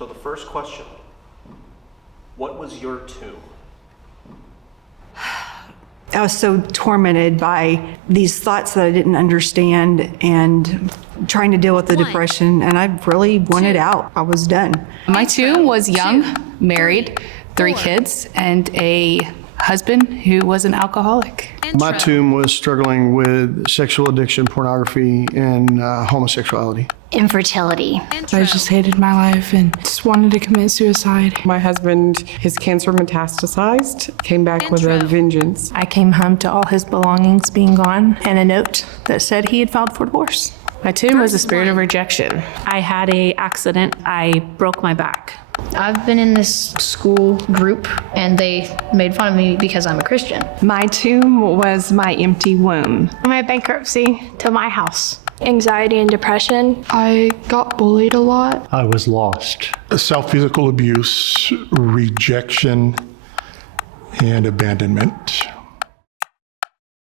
So the first question, what was your tomb? I was so tormented by these thoughts that I didn't understand and trying to deal with the depression, and I really wanted out. I was done. My tomb was young, married, 3 kids, and a husband who was an alcoholic. My tomb was struggling with sexual addiction, pornography, and homosexuality. Infertility. I just hated my life and just wanted to commit suicide. My husband, his cancer metastasized, came back with a vengeance. I came home to all his belongings being gone and a note that said he had filed for divorce. My tomb was a spirit of rejection. I had an accident. I broke my back. I've been in this school group and they made fun of me because I'm a Christian. My tomb was my empty womb. My bankruptcy to my house. Anxiety and depression. I got bullied a lot. I was lost. Self-physical abuse, rejection, and abandonment.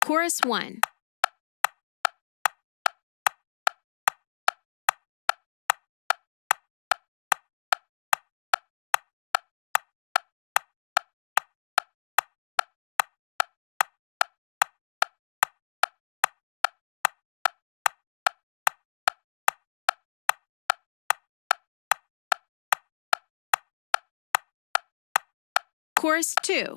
Chorus 1. Chorus 2.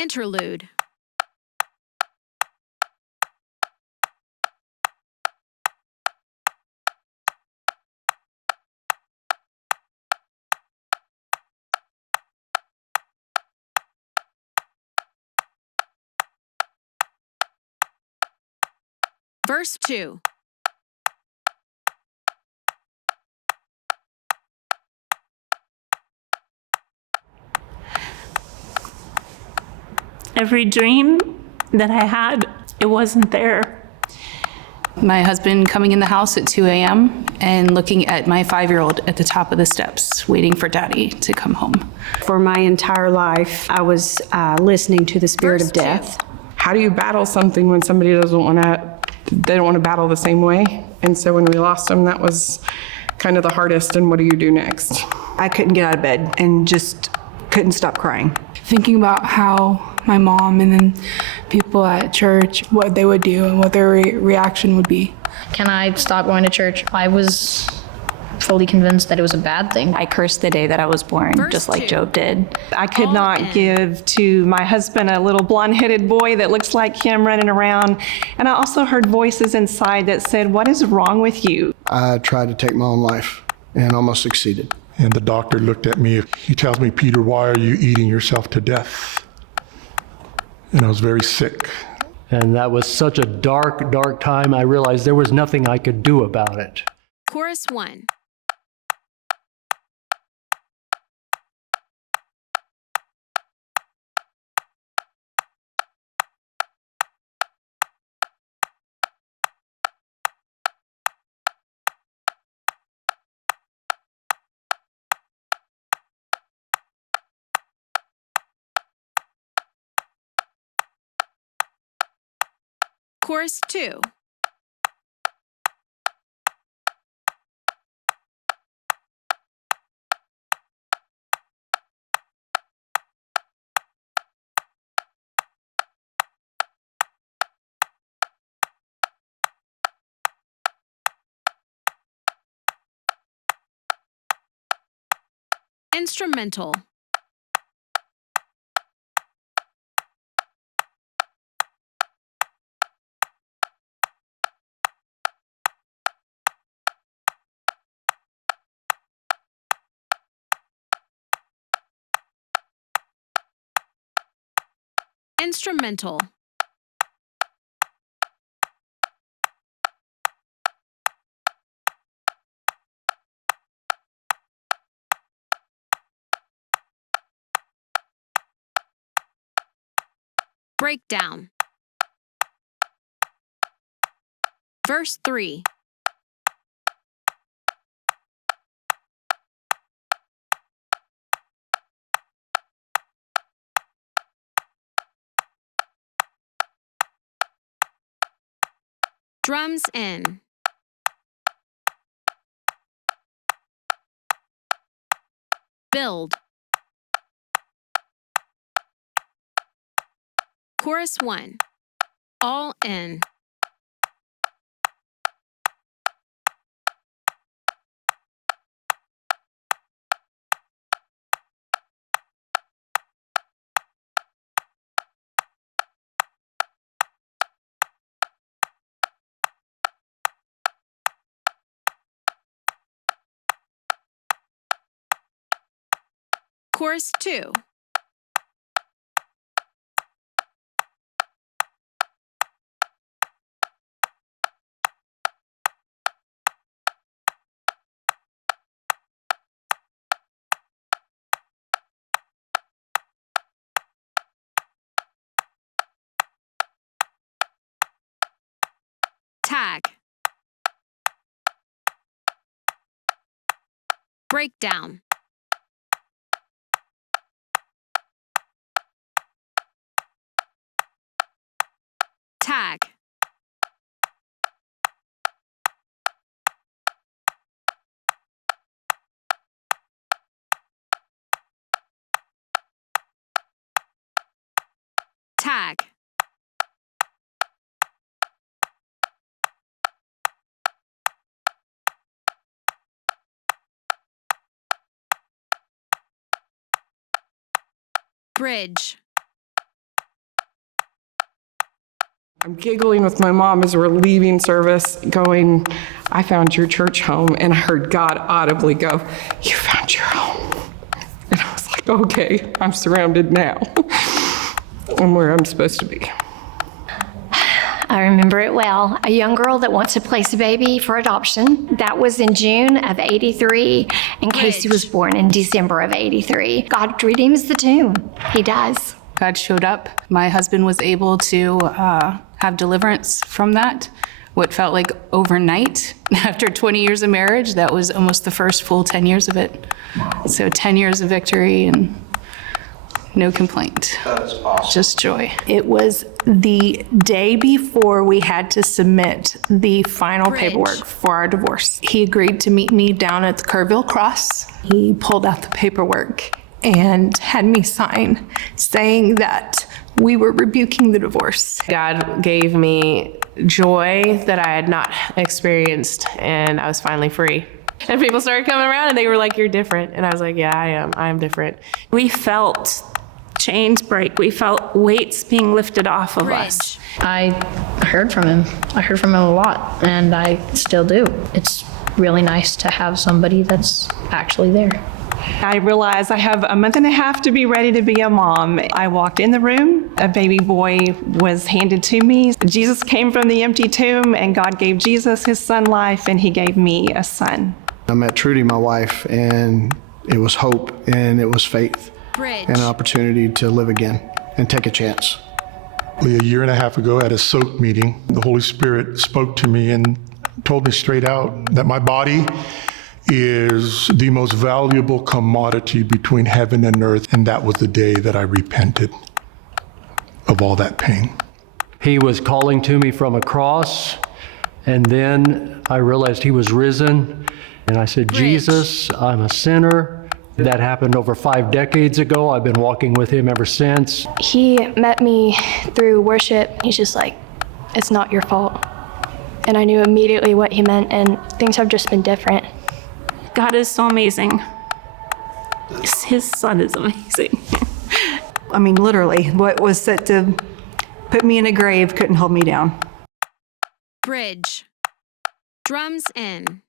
Interlude. Verse 2. Every dream that I had, it wasn't there. My husband coming in the house at 2 a.m. and looking at my 5-year-old at the top of the steps, waiting for daddy to come home. For my entire life, I was listening to the spirit of death. How do you battle something when somebody they don't want to battle the same way? And so when we lost him, that was kind of the hardest. And what do you do next? I couldn't get out of bed and just couldn't stop crying. Thinking about how my mom and then people at church, what they would do and what their reaction would be. Can I stop going to church? I was fully convinced that it was a bad thing. I cursed the day that I was born, just like Job did. I could not give to my husband a little blonde-headed boy that looks like him running around. And I also heard voices inside that said, "What is wrong with you?" I tried to take my own life and almost succeeded. And the doctor looked at me. He tells me, "Peter, why are you eating yourself to death?" And I was very sick. And that was such a dark, dark time. I realized there was nothing I could do about it. Chorus 1. Chorus 2. Instrumental. Instrumental. Breakdown. Verse 3. Drums in. Build. Chorus 1. All in. Chorus 2. Tag. Breakdown. Tag. Tag. Bridge. I'm giggling with my mom as we're leaving service, going, I found your church home. And I heard God audibly go, you found your home. And I was like, okay, I'm surrounded now. I'm where I'm supposed to be. I remember it well. A young girl that wants to place a baby for adoption. That was in June of #83, and Casey was born in December of '83. God redeems the tomb. He does. God showed up. My husband was able to have deliverance from that. What felt like overnight. After 20 years of marriage, that was almost the first full 10 years of it. So 10 years of victory and no complaint. That's awesome. Just joy. It was the day before we had to submit the final Bridge. paperwork for our divorce. He agreed to meet me down at the Kerrville Cross. He pulled out the paperwork and had me sign saying that we were rebuking the divorce. God gave me joy that I had not experienced, and I was finally free. And people started coming around and they were like, you're different. And I was like, yeah, I am different. We felt chains break. We felt weights being lifted off of us. I heard from him. I heard from him a lot, and I still do. It's really nice to have somebody that's actually there. I realized I have a month and a half to be ready to be a mom. I walked in the room, a baby boy was handed to me. Jesus came from the empty tomb, and God gave Jesus his son life, and he gave me a son. I met Trudy, my wife, and it was hope and it was faith Bridge. and an opportunity to live again and take a chance. A year and a half ago at a SOAP meeting, the Holy Spirit spoke to me and told me straight out that my body is the most valuable commodity between heaven and earth, and that was the day that I repented of all that pain. He was calling to me from a cross, and then I realized he was risen, and I said, Jesus, I'm a sinner. That happened over 5 decades ago. I've been walking with him ever since. He met me through worship. He's just like, it's not your fault. And I knew immediately what he meant, and things have just been different. God is so amazing. His son is amazing. I mean, literally, what was set to put me in a grave couldn't hold me down. Bridge. Drums in.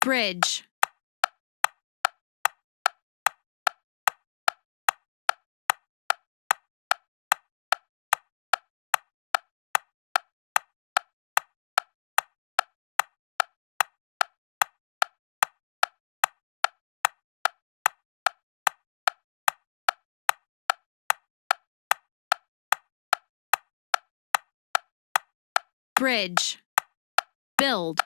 Bridge. bridge, build,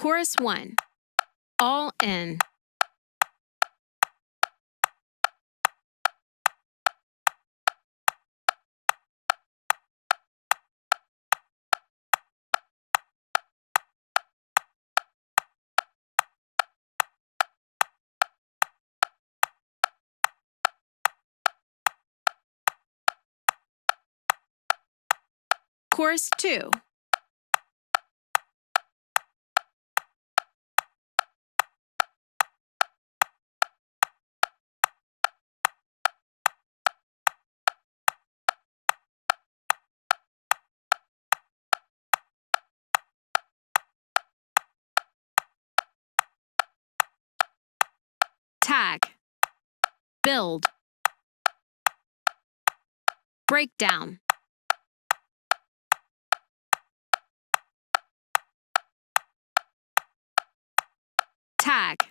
chorus 1, all in. Chorus 2, tag, build, breakdown, tag,